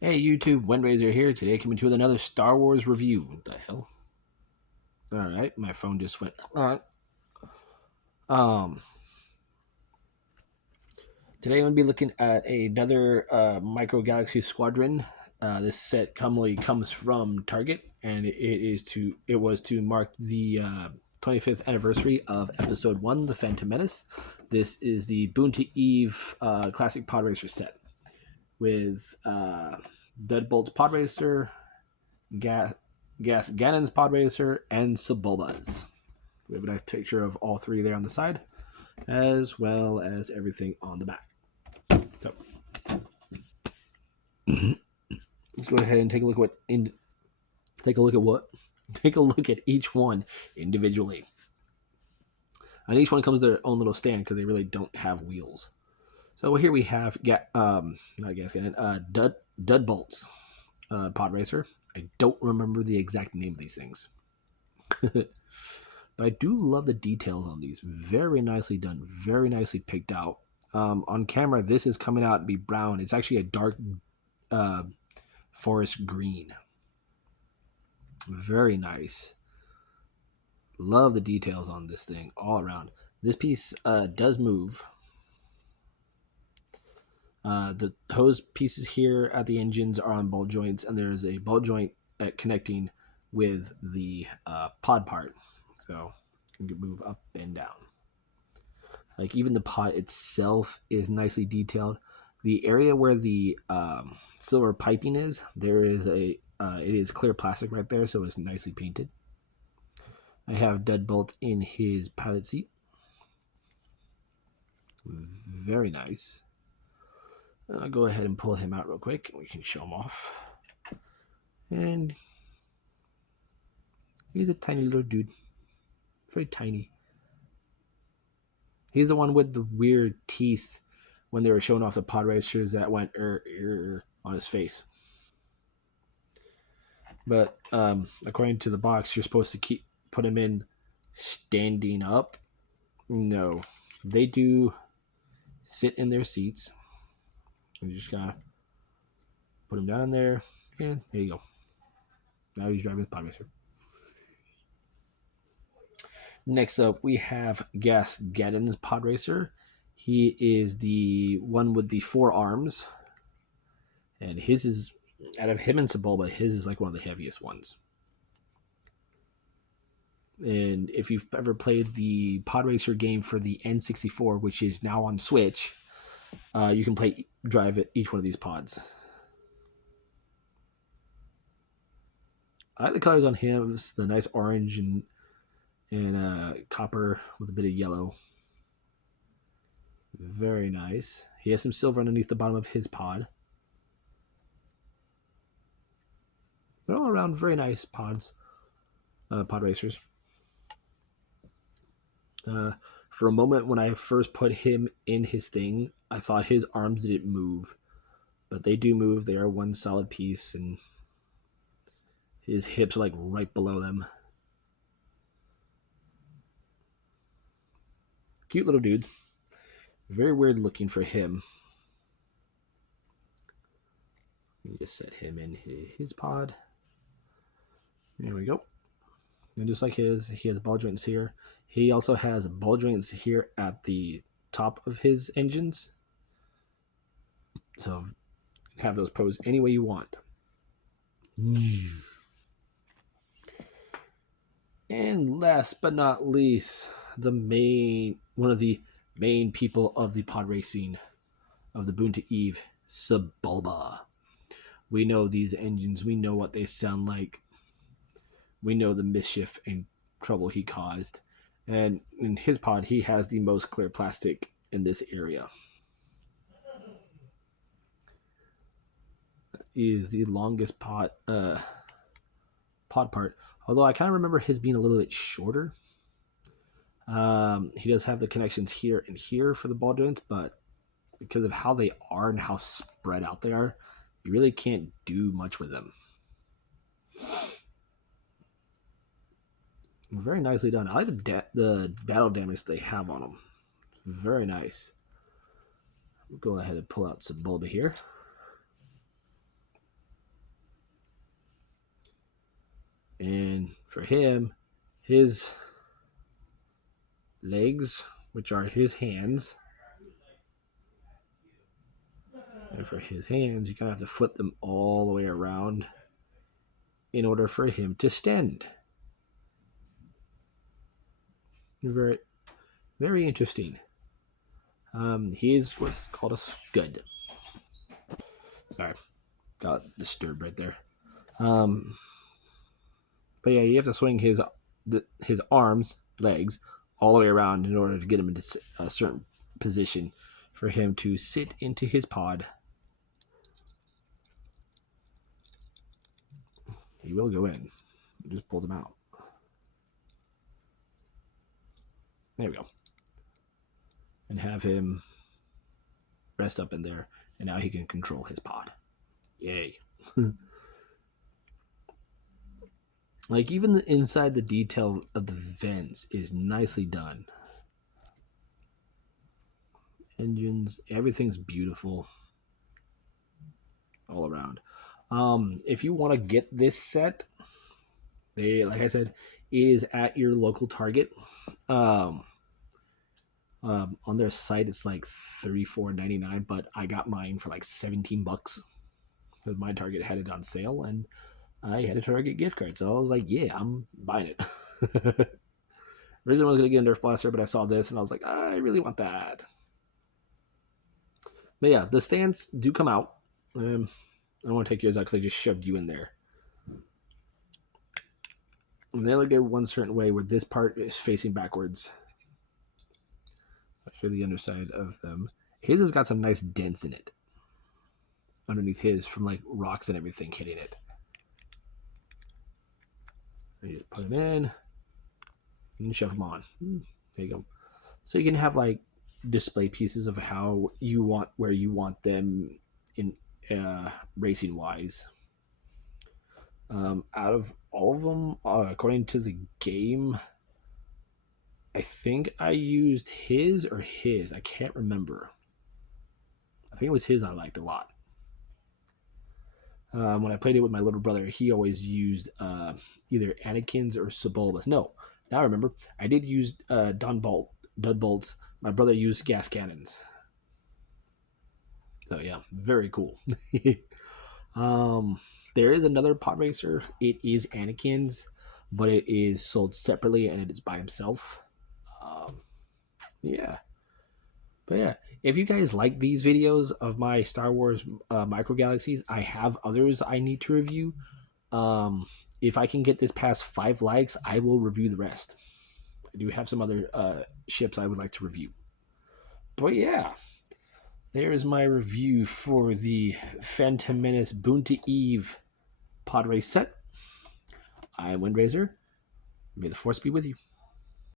Hey YouTube, Windraiser here. Today coming to you with another Star Wars review. What the hell? Alright, my phone just went. Alright. Um Today I'm gonna be looking at another Micro Galaxy Squadron. This set commonly comes from Target and it was to mark the 25th anniversary of episode 1, The Phantom Menace. This is the Boonta Eve classic pod racer set with Deadbolt's pod racer, Gas Ganon's Pod Racer, and Sebulba's. We have a nice picture of all three there on the side, as well as everything on the back. So let's go ahead and take a look at each one individually. And each one comes with their own little stand because they really don't have wheels. So here we have Dudbolt's Pod Racer. I don't remember the exact name of these things. But I do love the details on these. Very nicely done. Very nicely picked out. On camera, this is coming out to be brown. It's actually a dark forest green. Very nice. Love the details on this thing all around. This piece does move. The hose pieces here at the engines are on ball joints, and there's a ball joint connecting with the pod part. So you can move up and down. Like even the pod itself is nicely detailed. The area where the silver piping is, there is it is clear plastic right there, so it's nicely painted. I have Deadbolt in his pilot seat. Very nice. I'll go ahead and pull him out real quick, and we can show him off. And he's a tiny little dude. Very tiny. He's the one with the weird teeth when they were showing off the pod racers that went on his face. But according to the box, you're supposed to put him in standing up. No, they do sit in their seats. You just gotta put him down in there, and there you go. Now he's driving the pod racer. Next up, we have Gadon's pod racer. He is the one with the 4 arms, and his is, out of him and Sebulba, his is like one of the heaviest ones. And if you've ever played the pod racer game for the N64, which is now on Switch, you can drive each one of these pods. I like the colors on him. It's the nice orange and copper with a bit of yellow. Very nice. He has some silver underneath the bottom of his pod. They're all around very nice pod racers. For a moment when I first put him in his thing, I thought his arms didn't move, but they do move. They are one solid piece, and his hips are like right below them. Cute little dude. Very weird looking for him. Let me just set him in his pod. There we go. And just like his, he has ball joints here. He also has ball joints here at the top of his engines. So have those pose any way you want. And last but not least, one of the main people of the pod racing of the Boonta Eve, Sebulba. We know these engines. We know what they sound like. We know the mischief and trouble he caused. And in his pod, he has the most clear plastic in this area. He is the longest pod part. Although I kind of remember his being a little bit shorter. He does have the connections here and here for the ball joints, but because of how they are and how spread out they are, you really can't do much with them. Very nicely done. I like the battle damage they have on them. Very nice. We'll go ahead and pull out Sebulba here. And for him, his legs, which are his hands, and for his hands, you kind of have to flip them all the way around in order for him to stand. Very, very interesting. He is what's called a scud. Sorry, got disturbed right there. But yeah, you have to swing his arms, legs, all the way around in order to get him into a certain position for him to sit into his pod. He will go in. You just pulled him out. There we go. And have him rest up in there. And now he can control his pod. Yay. Like, even inside the detail of the vents is nicely done. Engines, everything's beautiful all around. If you want to get this set, like I said, is at your local Target. On their site, it's like $34.99, but I got mine for like $17 because my Target had it on sale, and I had a Target gift card, so I was like, yeah, I'm buying it. Originally I was gonna get a Nerf blaster, but I saw this and I was like, I really want that. But yeah, the stands do come out. I don't want to take yours out because I just shoved you in there. And they look at one certain way where this part is facing backwards. I'll show the underside of them. His has got some nice dents in it. Underneath his from like rocks and everything hitting it. You put them in and shove them on. There you go. So you can have like display pieces of how you want, where you want them in racing wise. Out of all of them, according to the game, I think I used his or his. I can't remember. I think it was his I liked a lot. When I played it with my little brother, he always used either Anakin's or Sebulba's. No, now I remember. I did use Dud bolts. My brother used gas cannons. So yeah, very cool. There is another pod racer. It is Anakin's, but it is sold separately and it is by himself. Yeah. But yeah, if you guys like these videos of my Star Wars micro galaxies, I have others I need to review. If I can get this past 5 likes, I will review the rest. I do have some other ships I would like to review. But yeah, there's my review for the Phantom Menace Boonta Eve pod race set. I'm Windraiser. May the Force be with you.